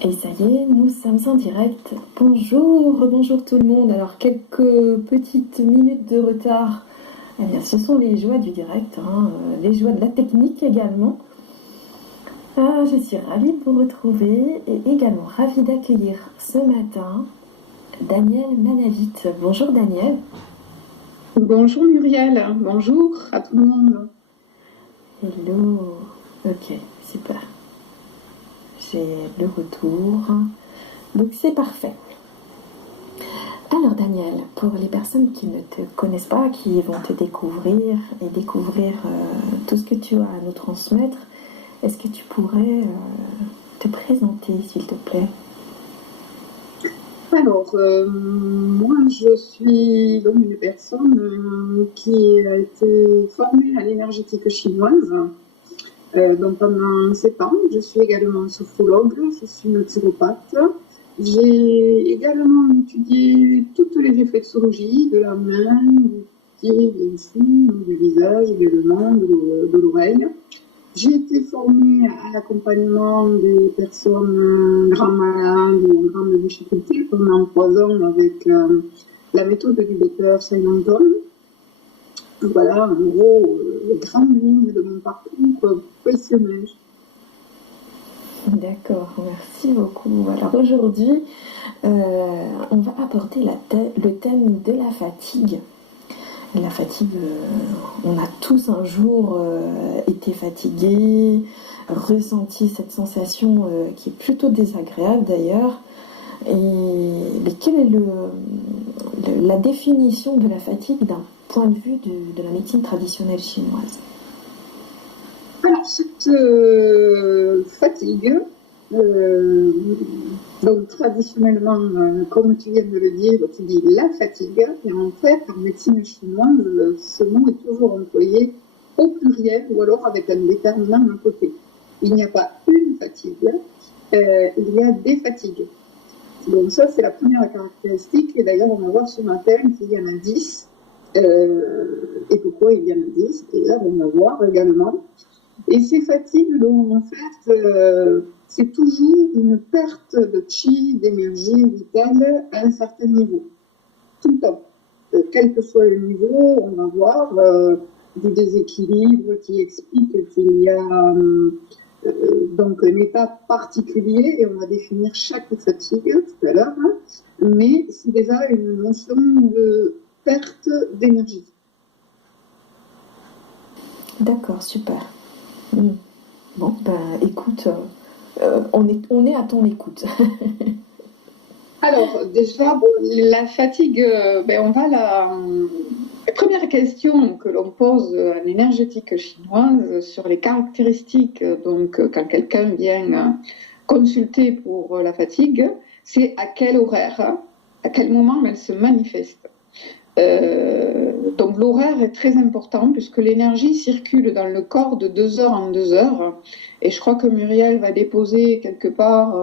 Et ça y est, nous sommes en direct. Bonjour, bonjour tout le monde. Alors, quelques petites minutes de retard. Eh bien, ce sont les joies du direct, les joies de la technique également. Je suis ravie de vous retrouver et également ravie d'accueillir ce matin Daniel Manavit. Bonjour Daniel. Bonjour Muriel, bonjour à tout le monde. Hello. Ok, super. J'ai le retour. Donc c'est parfait. Alors Daniel, pour les personnes qui ne te connaissent pas, qui vont te découvrir et découvrir tout ce que tu as à nous transmettre, est-ce que tu pourrais te présenter s'il te plaît? Alors, moi je suis donc une personne qui a été formée à l'énergétique chinoise. Donc pendant 7 ans, je suis également sophrologue, je suis naturopathe. J'ai également étudié toutes les réflexologies de la main, du pied, des joues, du visage, également de l'oreille. J'ai été formée à l'accompagnement des personnes grands malades ou en grande difficulté pendant 3 ans avec la méthode du docteur Simonton. Voilà, en gros, les grandes lignes de mon parcours professionnel. D'accord, merci beaucoup. Alors aujourd'hui, on va aborder le thème de la fatigue. La fatigue, on a tous un jour été fatigués, ressenti cette sensation qui est plutôt désagréable d'ailleurs. Mais quelle est la définition de la fatigue d'un point de vue de la médecine traditionnelle chinoise? Alors, cette fatigue, donc traditionnellement, comme tu viens de le dire, tu dis la fatigue, et en fait, en médecine chinoise, ce mot est toujours employé au pluriel ou alors avec un déterminant à côté. Il n'y a pas une fatigue, il y a des fatigues. Donc ça, c'est la première caractéristique, et d'ailleurs, on va voir ce matin qu'il y en a 10, et pourquoi il y en a 10, et là, on va voir également. Et ces fatigues, donc, en fait, c'est toujours une perte de chi, d'énergie vitale à un certain niveau. Tout le temps. Quel que soit le niveau, on va voir du déséquilibre qui explique qu'il y a donc un état particulier, et on va définir chaque fatigue tout à l'heure, hein, mais c'est déjà une notion de perte d'énergie. D'accord, super. Bon, ben écoute, on est à ton écoute. Alors, déjà, bon, la fatigue, on va la première question que l'on pose en énergétique chinoise sur les caractéristiques, donc quand quelqu'un vient consulter pour la fatigue, c'est à quel horaire, à quel moment elle se manifeste. Donc l'horaire est très important puisque l'énergie circule dans le corps de 2 heures en 2 heures, et je crois que Muriel va déposer quelque part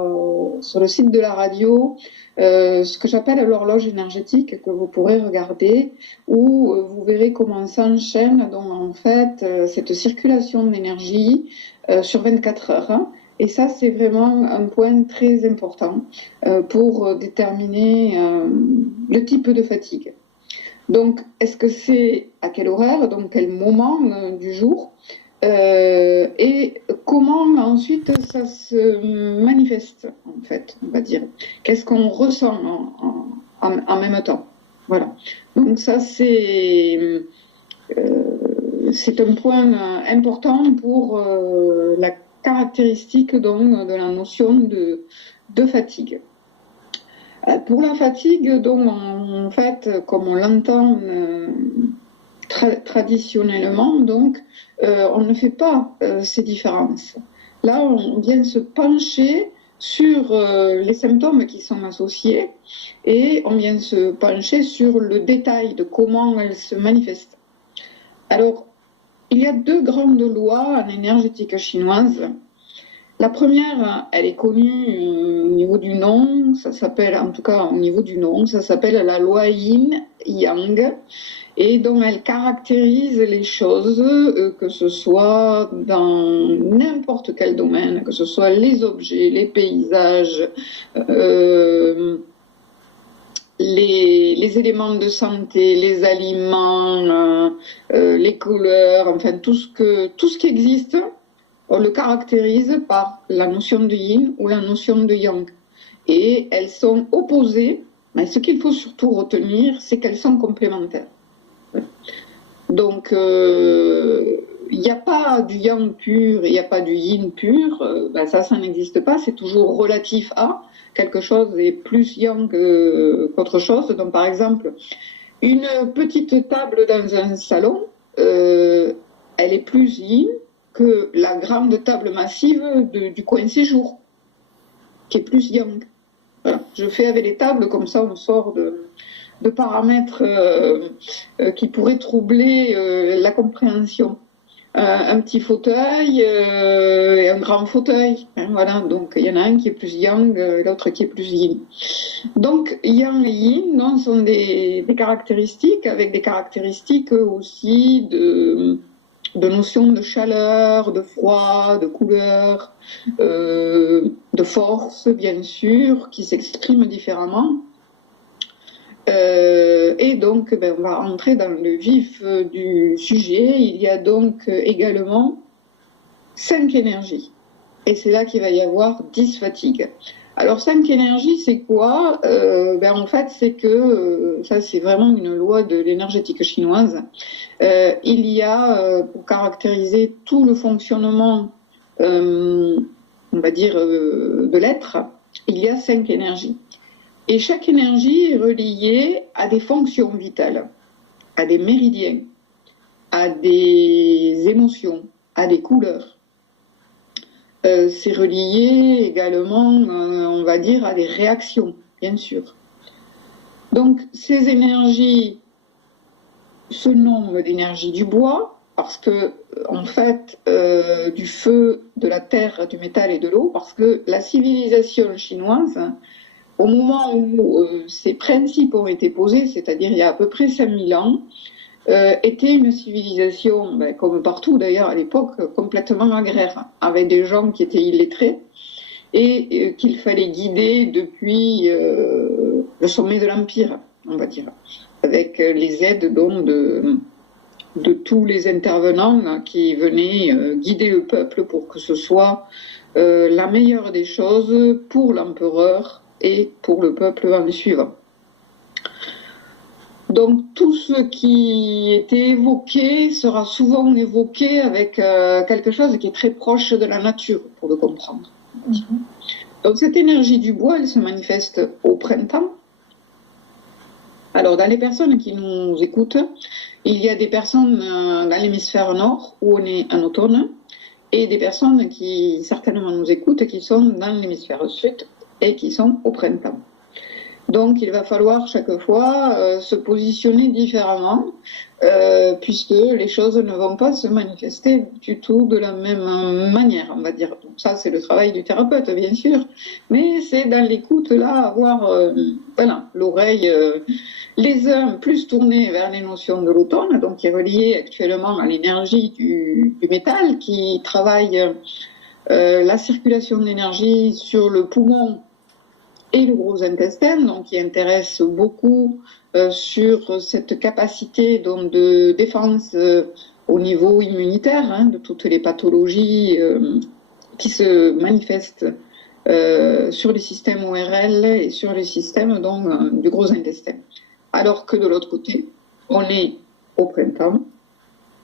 sur le site de la radio ce que j'appelle l'horloge énergétique, que vous pourrez regarder, où vous verrez comment s'enchaîne donc en fait cette circulation d'énergie sur 24 heures, hein. Et ça, c'est vraiment un point très important pour déterminer le type de fatigue. Donc, est-ce que c'est à quel horaire, donc quel moment du jour, et comment ensuite ça se manifeste, en fait, on va dire. Qu'est-ce qu'on ressent en même temps. Voilà. Donc ça, c'est un point important pour la caractéristique donc, de la notion de fatigue. Pour la fatigue, donc, en fait, comme on l'entend traditionnellement, donc, on ne fait pas ces différences. Là, on vient se pencher sur les symptômes qui sont associés, et on vient se pencher sur le détail de comment elles se manifestent. Alors, il y a 2 grandes lois en énergétique chinoise. La première, elle est connue au niveau du nom, ça s'appelle, en tout cas au niveau du nom, ça s'appelle la loi Yin-Yang. et dont elle caractérise les choses, que ce soit dans n'importe quel domaine, que ce soit les objets, les paysages, les éléments de santé, les aliments, les couleurs, enfin tout ce qui existe, on le caractérise par la notion de yin ou la notion de yang. Et elles sont opposées, mais ce qu'il faut surtout retenir, c'est qu'elles sont complémentaires. Donc, il n'y a pas du yang pur, il n'y a pas du yin pur, ça n'existe pas, c'est toujours relatif à quelque chose est plus yang qu'autre chose. Donc, par exemple, une petite table dans un salon, elle est plus yin que la grande table massive du coin séjour, qui est plus yang. Voilà. Je fais avec les tables, comme ça on sort de paramètres qui pourraient troubler la compréhension. Un petit fauteuil et un grand fauteuil. Hein, voilà, donc il y en a un qui est plus yang, l'autre qui est plus yin. Donc yang et yin non, sont des caractéristiques, avec des caractéristiques aussi de notions de chaleur, de froid, de couleur, de force, bien sûr, qui s'expriment différemment. Et donc, on va entrer dans le vif du sujet. Il y a donc également 5 énergies. Et c'est là qu'il va y avoir 10 fatigues. Alors, 5 énergies, c'est quoi? En fait, c'est que, ça c'est vraiment une loi de l'énergétique chinoise, il y a, pour caractériser tout le fonctionnement, on va dire, de l'être, il y a 5 énergies. Et chaque énergie est reliée à des fonctions vitales, à des méridiens, à des émotions, à des couleurs. C'est relié également, on va dire, à des réactions, bien sûr. Donc, ces énergies se nomment l'énergie du bois, parce que, en fait, du feu, de la terre, du métal et de l'eau, parce que la civilisation chinoise, au moment où ces principes ont été posés, c'est-à-dire il y a à peu près 5000 ans, était une civilisation, comme partout d'ailleurs à l'époque, complètement agraire, avec des gens qui étaient illettrés et qu'il fallait guider depuis le sommet de l'Empire, on va dire, avec les aides donc de tous les intervenants qui venaient guider le peuple pour que ce soit la meilleure des choses pour l'empereur et pour le peuple en suivant. Donc tout ce qui était évoqué sera souvent évoqué avec quelque chose qui est très proche de la nature, pour le comprendre. Donc cette énergie du bois, elle se manifeste au printemps. Alors dans les personnes qui nous écoutent, il y a des personnes dans l'hémisphère nord où on est en automne, et des personnes qui certainement nous écoutent qui sont dans l'hémisphère sud et qui sont au printemps. Donc il va falloir chaque fois se positionner différemment, puisque les choses ne vont pas se manifester du tout de la même manière, on va dire. Donc ça c'est le travail du thérapeute bien sûr, mais c'est dans l'écoute là avoir l'oreille, les uns plus tournés vers les notions de l'automne, donc qui est relié actuellement à l'énergie du métal, qui travaille la circulation d'énergie sur le poumon et le gros intestin, donc qui intéresse beaucoup sur cette capacité donc, de défense au niveau immunitaire, de toutes les pathologies qui se manifestent sur les systèmes ORL et sur les systèmes donc, du gros intestin. Alors que de l'autre côté, on est au printemps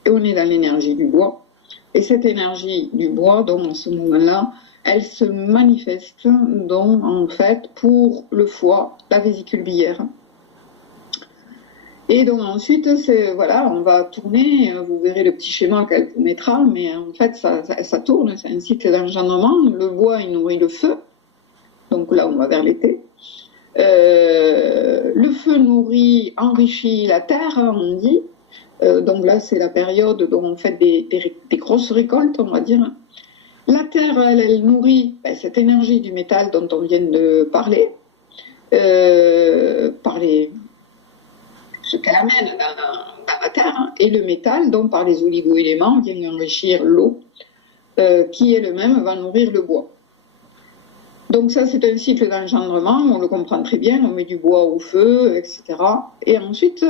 et on est dans l'énergie du bois. Et cette énergie du bois, donc en ce moment-là, elle se manifeste donc en fait pour le foie, la vésicule biliaire. Et donc ensuite, on va tourner, vous verrez le petit schéma qu'elle vous mettra, mais en fait ça tourne, c'est un cycle d'engendrement. Le bois, il nourrit le feu, donc là on va vers l'été. Le feu nourrit, enrichit la terre, on dit. Donc là c'est la période dont on fait des grosses récoltes, on va dire. La terre, elle nourrit cette énergie du métal dont on vient de parler, ce qu'elle amène dans la terre, hein, et le métal, dont par les oligo-éléments, vient enrichir l'eau, qui elle-même va nourrir le bois. Donc ça, c'est un cycle d'engendrement, on le comprend très bien, on met du bois au feu, etc. Et ensuite,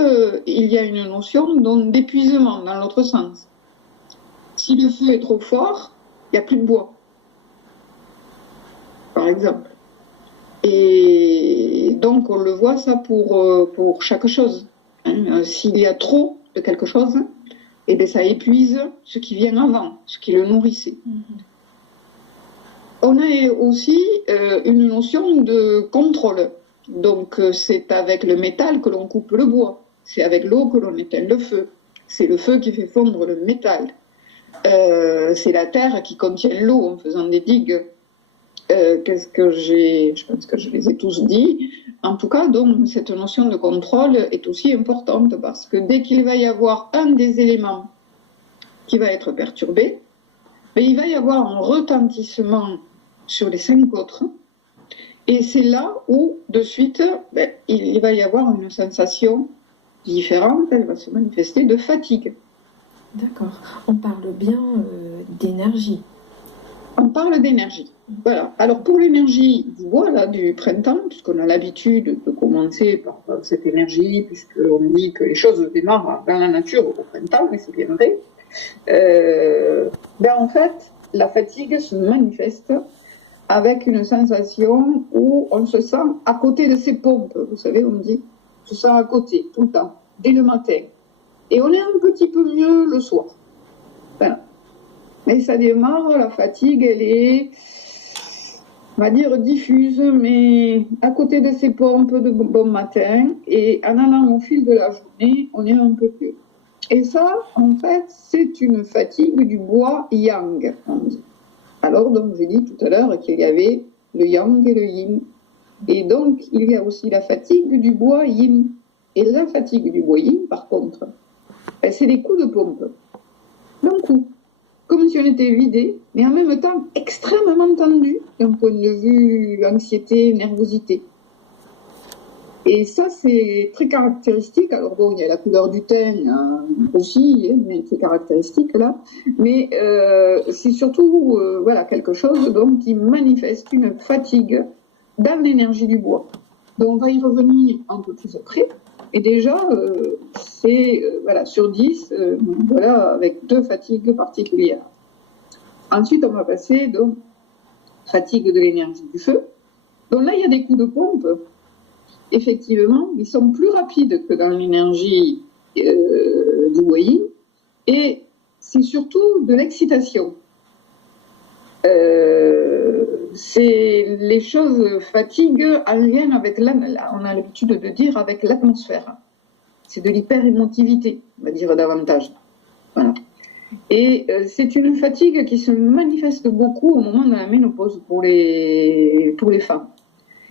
il y a une notion d'épuisement dans l'autre sens. Si le feu est trop fort, il n'y a plus de bois, par exemple. Et donc, on le voit ça pour chaque chose. Hein. S'il y a trop de quelque chose, eh bien, ça épuise ce qui vient avant, ce qui le nourrissait. On a aussi une notion de contrôle. Donc, c'est avec le métal que l'on coupe le bois. C'est avec l'eau que l'on éteint le feu. C'est le feu qui fait fondre le métal. C'est la terre qui contient l'eau en faisant des digues. Je pense que je les ai tous dit. En tout cas, donc, cette notion de contrôle est aussi importante parce que dès qu'il va y avoir un des éléments qui va être perturbé, ben, il va y avoir un retentissement sur les 5 autres. Et c'est là où, de suite, ben, il va y avoir une sensation différente, elle va se manifester de fatigue. D'accord. On parle bien d'énergie. On parle d'énergie. Voilà. Alors pour l'énergie du bois, là, du printemps, puisqu'on a l'habitude de commencer par cette énergie, puisqu'on dit que les choses démarrent dans la nature au printemps, et c'est bien vrai, ben en fait, la fatigue se manifeste avec une sensation où on se sent à côté de ses pompes. Vous savez, on dit, on se sent à côté, tout le temps, dès le matin. Et on est un petit peu mieux le soir. Voilà. Mais ça démarre, la fatigue, elle est, on va dire, diffuse, mais à côté de ses pompes de bon matin, et en allant au fil de la journée, on est un peu mieux. Et ça, en fait, c'est une fatigue du bois yang, on dit. Alors, donc, j'ai dit tout à l'heure qu'il y avait le yang et le yin. Et donc, il y a aussi la fatigue du bois yin. Et la fatigue du bois yin, par contre, c'est des coups de pompe. D'un coup. Comme si on était vidé, mais en même temps extrêmement tendu d'un point de vue anxiété, nervosité. Et ça, c'est très caractéristique. Alors bon, il y a la couleur du teint aussi, mais c'est caractéristique là. Mais c'est surtout voilà, quelque chose donc, qui manifeste une fatigue dans l'énergie du bois. Donc on va y revenir un peu plus après. Et déjà, c'est voilà, sur 10, voilà, avec 2 fatigues particulières. Ensuite, on va passer donc fatigue de l'énergie du feu. Donc là, il y a des coups de pompe. Effectivement, ils sont plus rapides que dans l'énergie du bois yin. Et c'est surtout de l'excitation. C'est les choses fatiguent en lien avec, on a l'habitude de dire, avec l'atmosphère. C'est de l'hyper-émotivité, on va dire davantage. Voilà. Et c'est une fatigue qui se manifeste beaucoup au moment de la ménopause pour les femmes.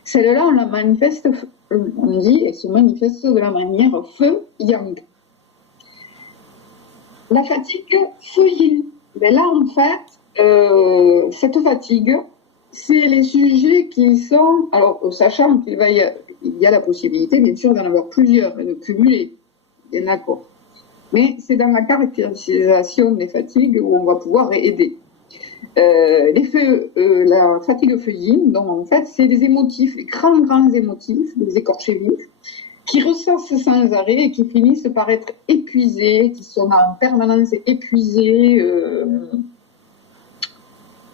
Celle-là, on la manifeste, on dit, elle se manifeste de la manière feu-yang. La fatigue feu-yin. Mais là, en fait, cette fatigue, c'est les sujets qui sont, alors sachant qu'il y a la possibilité, bien sûr, d'en avoir plusieurs et de cumuler, bien d'accord. Mais c'est dans la caractérisation des fatigues où on va pouvoir aider. La fatigue feu-yin, donc en fait, c'est des émotifs, les grands émotifs, des écorchés vifs, qui ressassent sans arrêt et qui finissent par être épuisés, qui sont en permanence épuisés,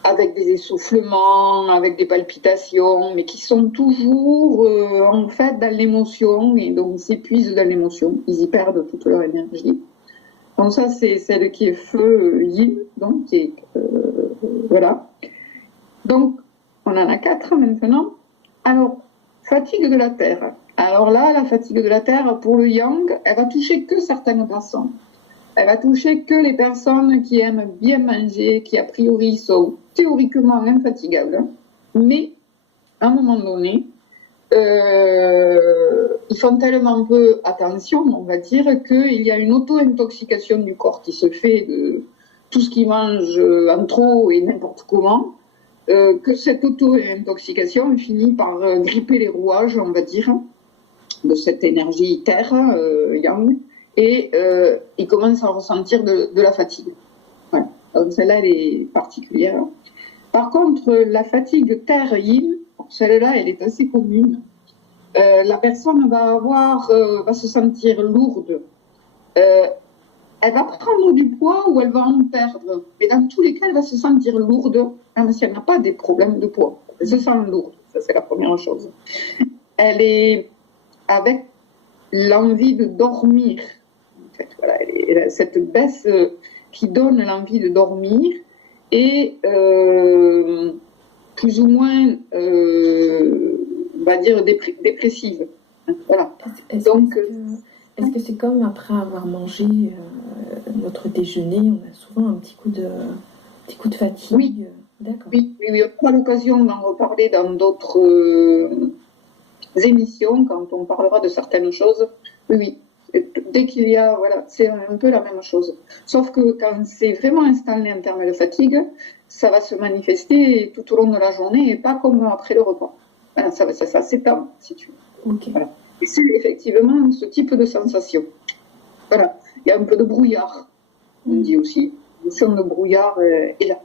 avec des essoufflements, avec des palpitations, mais qui sont toujours en fait dans l'émotion, et donc ils s'épuisent dans l'émotion, ils y perdent toute leur énergie. Donc ça, c'est celle qui est feu yin, donc qui est, voilà. Donc, on en a 4 maintenant. Alors, fatigue de la terre. Alors là, la fatigue de la terre, pour le yang, elle va toucher que certaines personnes. Elle va toucher que les personnes qui aiment bien manger, qui a priori sont théoriquement infatigables, mais à un moment donné, ils font tellement peu attention, on va dire, qu'il y a une auto-intoxication du corps qui se fait de tout ce qu'ils mangent en trop et n'importe comment, que cette auto-intoxication finit par gripper les rouages, on va dire, de cette énergie terre, yang, et il commence à ressentir de la fatigue. Voilà. Donc celle-là, elle est particulière. Par contre, la fatigue terre yin, celle-là, elle est assez commune. La personne va se sentir lourde. Elle va prendre du poids ou elle va en perdre. Mais dans tous les cas, elle va se sentir lourde, même si elle n'a pas des problèmes de poids. Elle se sent lourde, ça c'est la première chose. Elle est avec l'envie de dormir. En fait, voilà, elle a cette baisse qui donne l'envie de dormir et plus ou moins, on va dire, dépressive. Voilà. Est-ce que c'est comme après avoir mangé notre déjeuner, on a souvent un petit coup de fatigue? Oui. D'accord. Oui, on aura l'occasion d'en reparler dans d'autres émissions, quand on parlera de certaines choses. Oui. Dès qu'il y a, voilà, c'est un peu la même chose. Sauf que quand c'est vraiment installé en termes de fatigue, ça va se manifester tout au long de la journée et pas comme après le repas. Voilà, ça s'étend, si tu veux. Okay. Voilà. Et c'est effectivement ce type de sensation. Voilà. Il y a un peu de brouillard, on dit aussi. La notion de brouillard est là.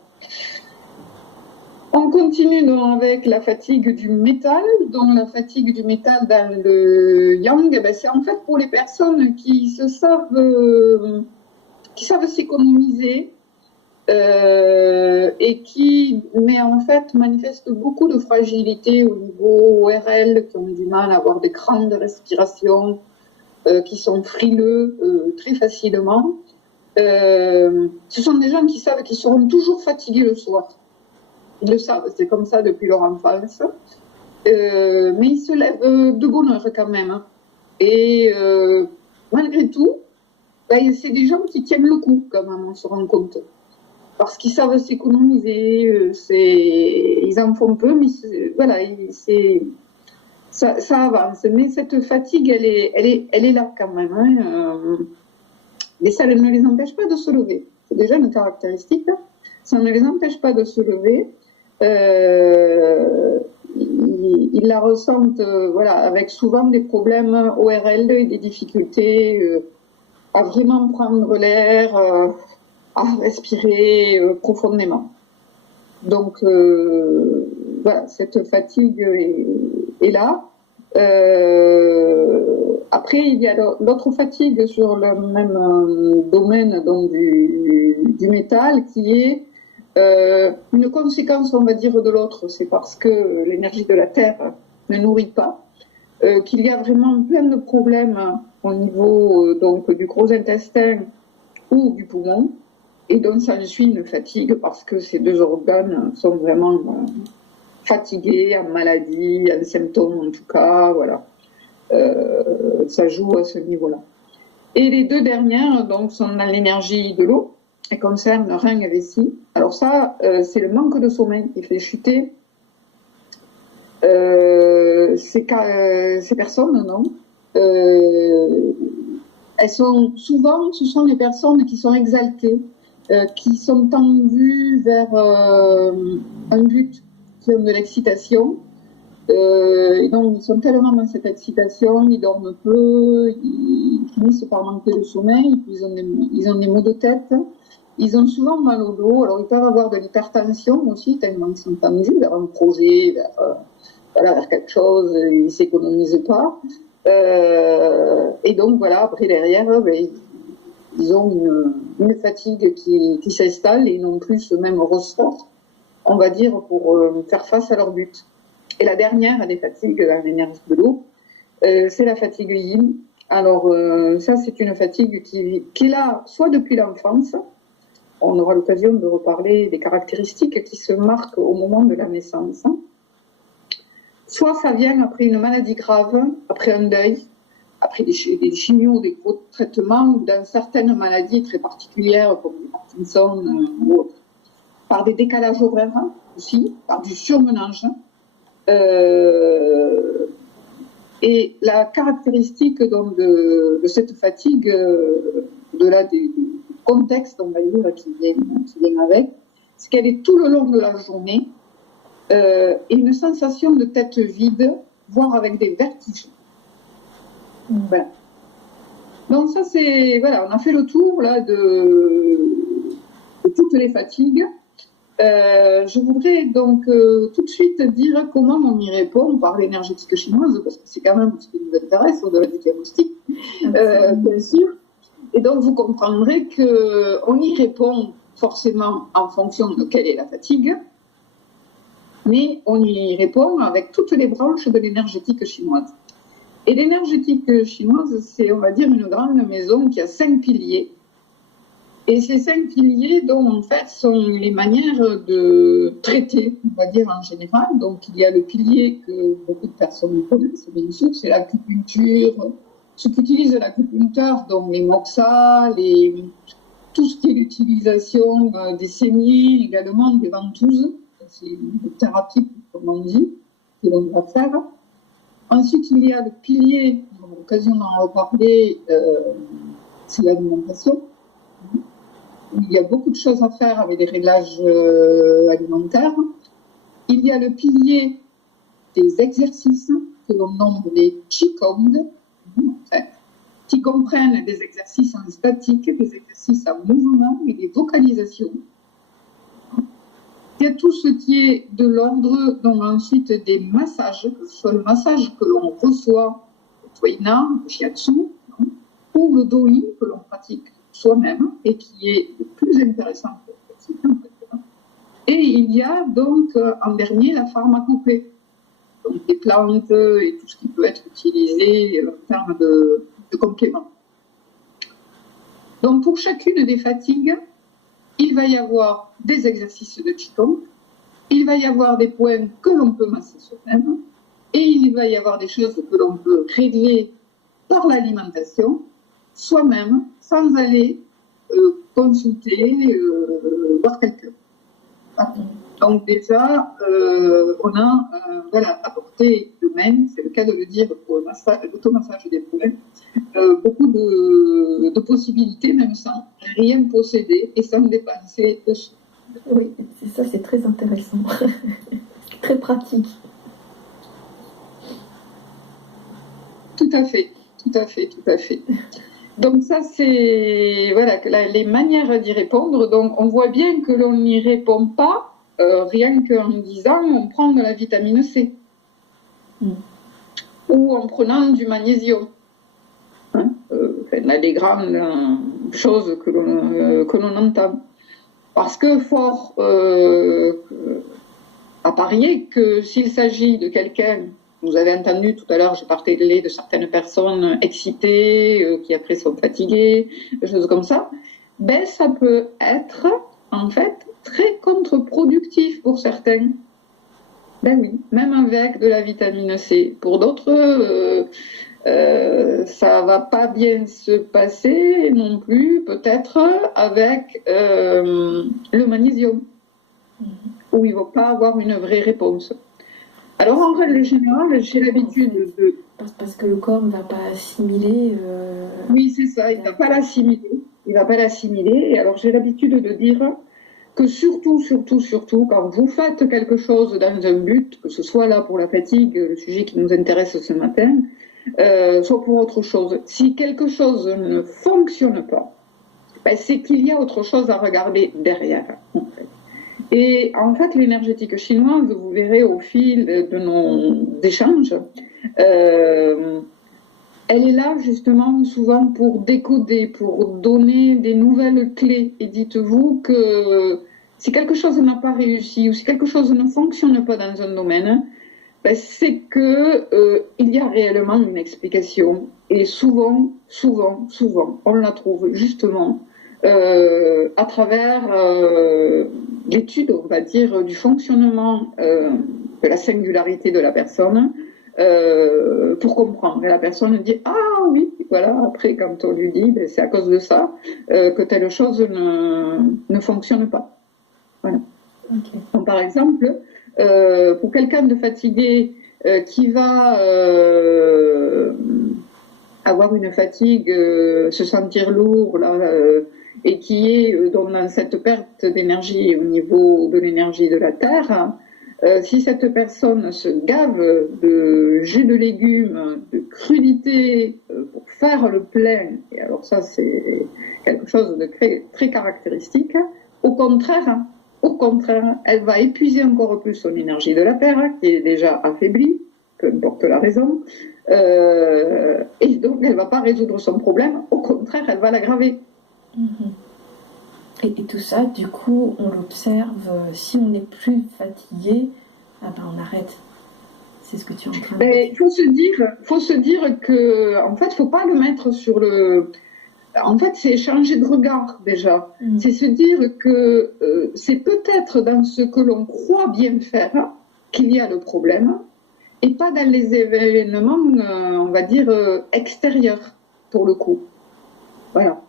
On continue donc avec la fatigue du métal. Donc la fatigue du métal dans le yang, c'est en fait pour les personnes qui savent s'économiser et mais en fait manifestent beaucoup de fragilité au niveau ORL, qui ont du mal à avoir des crans de respiration, qui sont frileux très facilement. Ce sont des gens qui savent qu'ils seront toujours fatigués le soir. Ils le savent, c'est comme ça depuis leur enfance. Mais ils se lèvent de bonne heure quand même. Et malgré tout, c'est des gens qui tiennent le coup quand même, on se rend compte. Parce qu'ils savent s'économiser, ils en font peu, mais voilà, ça avance. Mais cette fatigue, elle est là quand même. Hein. Mais ça ne les empêche pas de se lever. C'est déjà une caractéristique. Ça ne les empêche pas de se lever. Ils la ressentent avec souvent des problèmes ORL et des difficultés à vraiment prendre l'air, à respirer profondément. Donc voilà, cette fatigue est là. Après, il y a l'autre fatigue sur le même domaine donc du métal, qui est une conséquence, on va dire, de l'autre. C'est parce que l'énergie de la Terre ne nourrit pas, qu'il y a vraiment plein de problèmes au niveau donc du gros intestin ou du poumon, et donc ça suit une fatigue parce que ces deux organes sont vraiment fatigués, en maladie, en symptômes en tout cas, voilà. Ça joue à ce niveau-là. Et les deux dernières donc sont dans l'énergie de l'eau. Elles concernent rein et vessie. Alors ça, c'est le manque de sommeil qui fait chuter ces personnes, non. Elles sont souvent, ce sont les personnes qui sont exaltées, qui sont tendues vers un but, qui ont de l'excitation. Et donc ils sont tellement dans cette excitation, ils dorment peu, ils finissent par manquer de sommeil, puis ils ont des maux de tête, ils ont souvent mal au dos, alors ils peuvent avoir de l'hypertension aussi, tellement ils sont tendus vers un projet, vers quelque chose, ils ne s'économisent pas. Et donc voilà, après derrière, ils ont une fatigue qui s'installe et non plus ce même ressort, on va dire, pour faire face à leur but. Et la dernière des fatigues dans l'énergie de l'eau, c'est la fatigue yin. Alors ça, c'est une fatigue qui est là soit depuis l'enfance, on aura l'occasion de reparler des caractéristiques qui se marquent au moment de la naissance, soit ça vient après une maladie grave, après un deuil, après des chimios, des gros traitements, ou dans certaines maladies très particulières comme le Parkinson ou autres, par des décalages horaires aussi, par du surmenage. Et la caractéristique donc, de cette fatigue, du contexte, on va dire, qui vient avec, c'est qu'elle est tout le long de la journée et une sensation de tête vide, voire avec des vertiges. Voilà. Donc ça c'est, voilà, on a fait le tour là de toutes les fatigues. Je voudrais donc tout de suite dire comment on y répond par l'énergétique chinoise, parce que c'est quand même ce qui nous intéresse au-delà du diagnostic, bien sûr. Et donc vous comprendrez qu'on y répond forcément en fonction de quelle est la fatigue, mais on y répond avec toutes les branches de l'énergétique chinoise. Et l'énergétique chinoise, c'est, on va dire, une grande maison qui a 5 piliers. Et ces 5 piliers, dont en fait sont les manières de traiter, on va dire en général. Donc il y a le pilier que beaucoup de personnes connaissent, bien sûr, c'est l'acupuncture. Ceux qui utilisent l'acupuncteur, donc les moxas, tout ce qui est l'utilisation des saignées, également des ventouses. C'est une thérapie, comme on dit, que l'on va faire. Ensuite, il y a le pilier, on a l'occasion d'en reparler, c'est l'alimentation. Il y a beaucoup de choses à faire avec les réglages alimentaires. Il y a le pilier des exercices que l'on nomme les Qigong, qui comprennent des exercices en statique, des exercices en mouvement et des vocalisations. Il y a tout ce qui est de l'ordre, donc ensuite des massages, que ce soit le massage que l'on reçoit au Toina, au Shiatsu, ou le Doi que l'on pratique soi-même et qui est le plus intéressant pour le pratique, en fait. Et il y a donc en dernier la pharmacopée, donc les plantes et tout ce qui peut être utilisé en termes de compléments. Donc pour chacune des fatigues, il va y avoir des exercices de Qigong, il va y avoir des points que l'on peut masser soi-même, et il va y avoir des choses que l'on peut régler par l'alimentation, soi-même, sans aller consulter, voir quelqu'un. Donc déjà, on a apporté de même, c'est le cas de le dire pour l'automassage des points, beaucoup de possibilités, même sans rien posséder et sans dépenser de sous. Oui, c'est ça, c'est très intéressant. C'est très pratique. Tout à fait, tout à fait, tout à fait. Donc ça, c'est voilà, les manières d'y répondre. Donc on voit bien que l'on n'y répond pas rien qu'en disant on prend de la vitamine C ou en prenant du magnésium. Là, les grandes choses que l'on entend. Parce que fort à parier que s'il s'agit de quelqu'un, vous avez entendu tout à l'heure, j'ai parlé de certaines personnes excitées, qui après sont fatiguées, des choses comme ça, ben ça peut être en fait très contre-productif pour certains. Ben oui, même avec de la vitamine C. Pour d'autres, ça va pas bien se passer non plus, peut-être avec le magnésium, où il ne va pas avoir une vraie réponse. Alors en règle générale, j'ai l'habitude de... Parce que le corps ne va pas assimiler... Oui, c'est ça, il ne va pas l'assimiler. Il va pas l'assimiler. Et alors j'ai l'habitude de dire que surtout, quand vous faites quelque chose dans un but, que ce soit là pour la fatigue, le sujet qui nous intéresse ce matin, soit pour autre chose, si quelque chose ne fonctionne pas, ben c'est qu'il y a autre chose à regarder derrière, en fait. Et en fait, l'énergétique chinoise, vous verrez au fil de nos échanges, elle est là justement souvent pour décoder, pour donner des nouvelles clés. Et dites-vous que si quelque chose n'a pas réussi ou si quelque chose ne fonctionne pas dans un domaine, ben c'est que il y a réellement une explication. Et souvent, on la trouve justement à travers l'étude, on va dire, du fonctionnement de la singularité de la personne, pour comprendre. Et la personne dit « Ah oui !» Voilà, après, quand on lui dit ben, « C'est à cause de ça que telle chose ne fonctionne pas. » Voilà. Okay. Donc, par exemple, pour quelqu'un de fatigué qui va avoir une fatigue, se sentir lourd, là, et qui est donc dans cette perte d'énergie au niveau de l'énergie de la terre, si cette personne se gave de jus de légumes, de crudités faire le plein, et alors ça c'est quelque chose de très, très caractéristique, au contraire, elle va épuiser encore plus son énergie de la Terre, qui est déjà affaiblie, peu importe la raison, et donc elle ne va pas résoudre son problème, au contraire, elle va l'aggraver. Et tout ça, du coup, on l'observe, si on n'est plus fatigué, ah ben on arrête. C'est ce que tu es en train de dire. Il faut se dire que, en fait, il ne faut pas le mettre sur le... En fait, c'est changer de regard déjà. C'est se dire que c'est peut-être dans ce que l'on croit bien faire qu'il y a le problème, et pas dans les événements, on va dire, extérieurs, pour le coup. Voilà.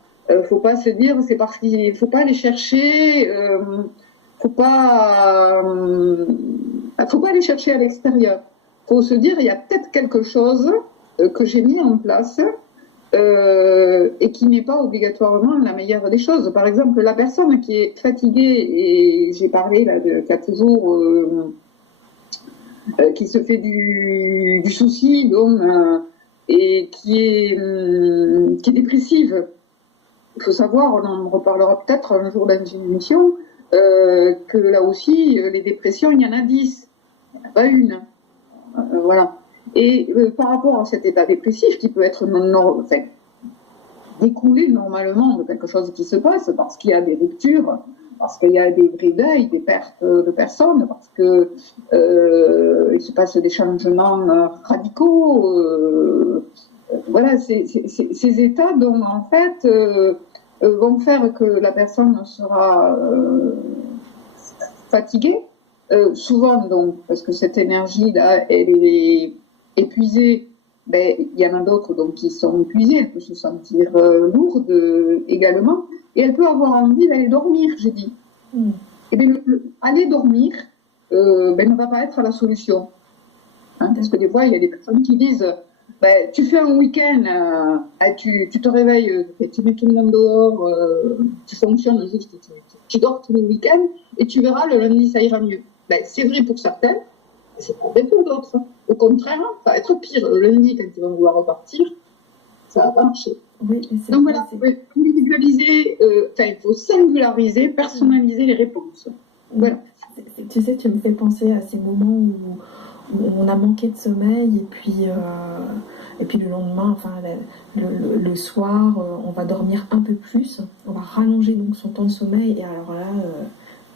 Faut pas se dire, c'est parce qu'il faut pas aller chercher, faut pas aller chercher à l'extérieur. Faut se dire, il y a peut-être quelque chose que j'ai mis en place et qui n'est pas obligatoirement la meilleure des choses. Par exemple, la personne qui est fatiguée, et j'ai parlé là de 4 jours, qui se fait du souci, donc, et qui est dépressive. Il faut savoir, on en reparlera peut-être un jour dans une émission, que là aussi, les dépressions, il y en a 10, il n'y en a pas une. Voilà. Et par rapport à cet état dépressif qui peut être découlé normalement de quelque chose qui se passe, parce qu'il y a des ruptures, parce qu'il y a des vrais deuils, des pertes de personnes, parce que il se passe des changements radicaux. Voilà, ces états dont en fait vont faire que la personne sera fatiguée, souvent donc parce que cette énergie là elle est épuisée. Ben, il y en a d'autres donc qui sont épuisées, elle peut se sentir lourde également, et elle peut avoir envie d'aller dormir, j'ai dit. Et bien aller dormir ne va pas être la solution, hein, parce que des fois il y a des personnes qui disent ben, tu fais un week-end, tu te réveilles, tu mets tout le monde dehors, tu fonctionnes juste, tu dors tout le week-end et tu verras, le lundi ça ira mieux. Ben, c'est vrai pour certains, mais c'est pas vrai pour d'autres. Au contraire, ça va être pire. Le lundi, quand tu vas vouloir repartir, ça va pas marcher. Oui, donc voilà, il faut individualiser, il faut singulariser, personnaliser les réponses. Voilà. Tu sais, tu me fais penser à ces moments où on a manqué de sommeil et puis le lendemain, enfin le soir, on va dormir un peu plus, on va rallonger donc son temps de sommeil et alors là,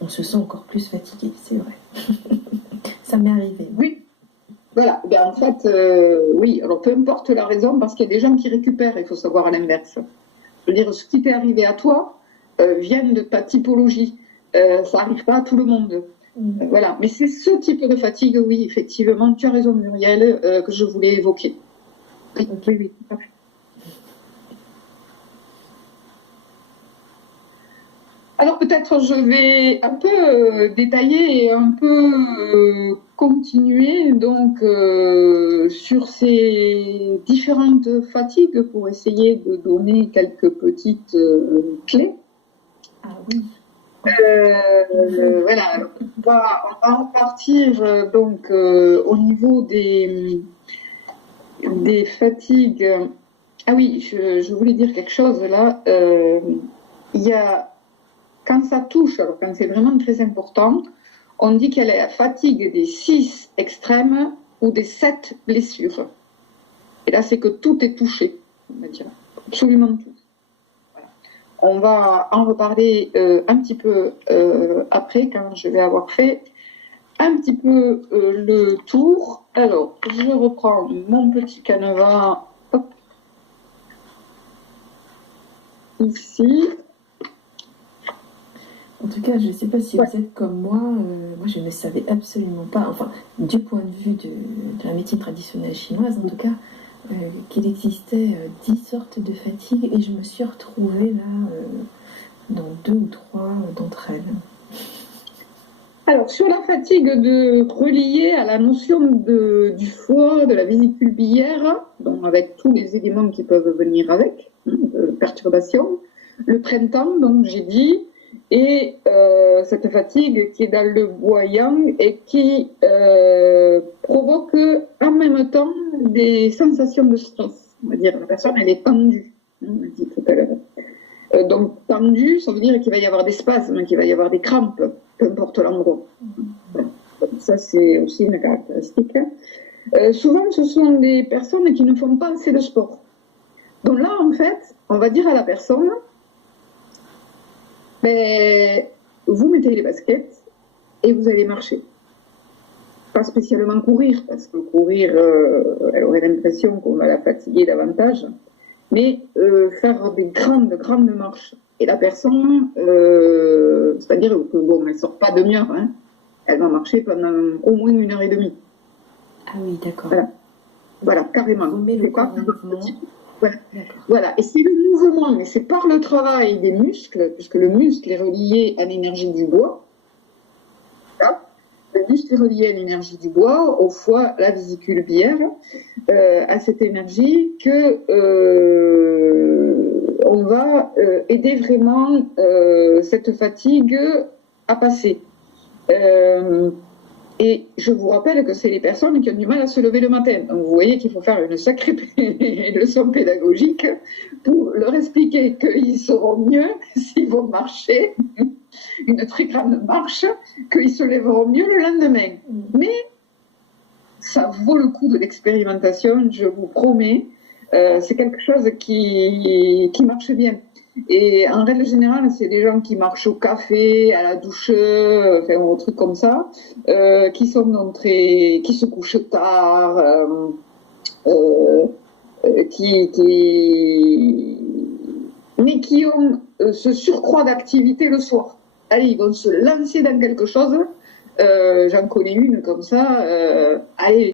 on se sent encore plus fatigué, c'est vrai. Ça m'est arrivé. Oui. Voilà, ben en fait, oui, alors peu importe la raison, parce qu'il y a des gens qui récupèrent, il faut savoir à l'inverse. Je veux dire, ce qui t'est arrivé à toi vient de ta typologie. Ça n'arrive pas à tout le monde. Voilà, mais c'est ce type de fatigue, oui, effectivement, tu as raison Muriel, que je voulais évoquer. Oui, oui, tout à fait. Alors peut-être je vais un peu détailler et un peu continuer donc sur ces différentes fatigues pour essayer de donner quelques petites clés. Ah oui. Voilà, on va repartir donc au niveau des fatigues. Ah oui, je voulais dire quelque chose là. Il y a, quand ça touche, alors quand c'est vraiment très important, on dit qu'il y a la fatigue des 6 extrêmes ou des 7 blessures. Et là, c'est que tout est touché, on va dire, absolument tout. On va en reparler un petit peu après, quand je vais avoir fait un petit peu le tour. Alors, je reprends mon petit canevas. Hop. Ici. En tout cas, je ne sais pas si vous êtes comme moi. Moi, je ne savais absolument pas, enfin, du point de vue de la médecine traditionnelle chinoise, en tout cas, qu'il existait 10 sortes de fatigue et je me suis retrouvée là dans 2 ou 3 d'entre elles. Alors, sur la fatigue reliée à la notion du foie, de la vésicule biliaire, donc avec tous les éléments qui peuvent venir avec, perturbations, le printemps, donc j'ai dit, et cette fatigue qui est dans le bois yang et qui provoque en même temps des sensations de stress. On va dire la personne, elle est tendue. On a dit tout à l'heure. Donc, tendue, ça veut dire qu'il va y avoir des spasmes, qu'il va y avoir des crampes, peu importe l'endroit. Voilà. Ça, c'est aussi une caractéristique. Souvent, ce sont des personnes qui ne font pas assez de sport. Donc là, en fait, on va dire à la personne, ben, vous mettez les baskets et vous allez marcher. Pas spécialement courir, parce que courir, elle aurait l'impression qu'on va la fatiguer davantage, mais faire des grandes marches. Et la personne, c'est-à-dire que bon, elle sort pas demi-heure, hein, elle va marcher pendant au moins 1h30. Ah oui, d'accord. Voilà, carrément. C'est pas voilà. Et c'est le mouvement, mais c'est par le travail des muscles, puisque le muscle est relié à l'énergie du bois. Là, le muscle est relié à l'énergie du bois, au foie, la vésicule biliaire, à cette énergie que on va aider vraiment cette fatigue à passer. Et je vous rappelle que c'est les personnes qui ont du mal à se lever le matin. Donc vous voyez qu'il faut faire une sacrée leçon pédagogique pour leur expliquer qu'ils seront mieux s'ils vont marcher une très grande marche, qu'ils se lèveront mieux le lendemain. Mais ça vaut le coup de l'expérimentation, je vous promets. C'est quelque chose qui marche bien. Et en règle générale, c'est des gens qui marchent au café, à la douche, enfin, au truc comme ça, qui sont donc qui se couchent tard, mais qui ont ce surcroît d'activité le soir. Allez, ils vont se lancer dans quelque chose. J'en connais une comme ça. Allez.